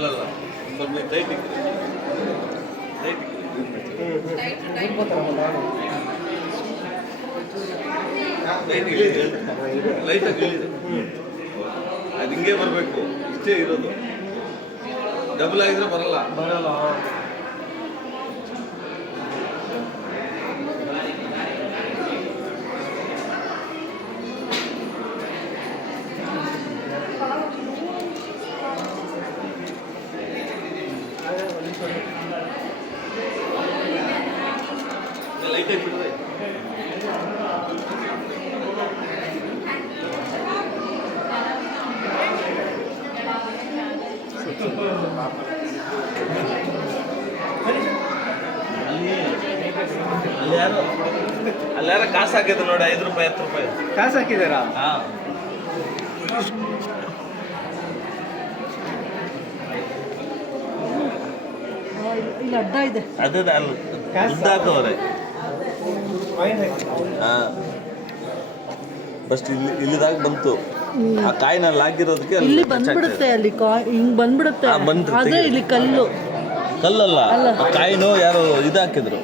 ಅಲ್ಲಲ್ಲ ಸ್ವಲ್ಪ ಟೈಟ್ ಲೈಟಾಗಿ ಇಳಿದೆ. ಅದು ಹಿಂಗೆ ಬರಬೇಕು, ಇಷ್ಟೇ ಇರೋದು. ಡಬಲ್ ಆಗಿದ್ರೆ ಬರಲ್ಲ. ಲೈಟಾಗಿ ಬಿಡ್ರೆ ಅಲ್ಲಿ ಯಾರೋ ಕಾಸು ಹಾಕಿದ್ರು ನೋಡಿ, 5 ರೂಪಾಯಿ 10 ರೂಪಾಯಿ ಕಾಸು ಹಾಕಿದಾರಾ? ಹಾಂ. ಇಲ್ಲಿ ಅಡ್ಡ ಇದೆ. ಅದೇ ಅಲ್ಲಿ ದುಡ್ಡು ಹಾಕವ್ರೆ. ಹಾಂ, ಫಸ್ಟ್ ಇಲ್ಲಿದಾಗ ಬಂತು. ಆ ಕಾಯಿನಲ್ಲಿ ಹಾಕಿರೋದಕ್ಕೆ ಇಲ್ಲಿ ಬಂದ್ಬಿಡುತ್ತೆ, ಅಲ್ಲಿ ಹಿಂಗ್ ಬಂದ್ಬಿಡುತ್ತೆ. ಅದೇ ಇಲ್ಲಿ ಕಲ್ಲು ಕಲ್ಲಲ್ಲ, ಕಾಯಿನೋ ಯಾರೋ ಇದು ಹಾಕಿದ್ರು.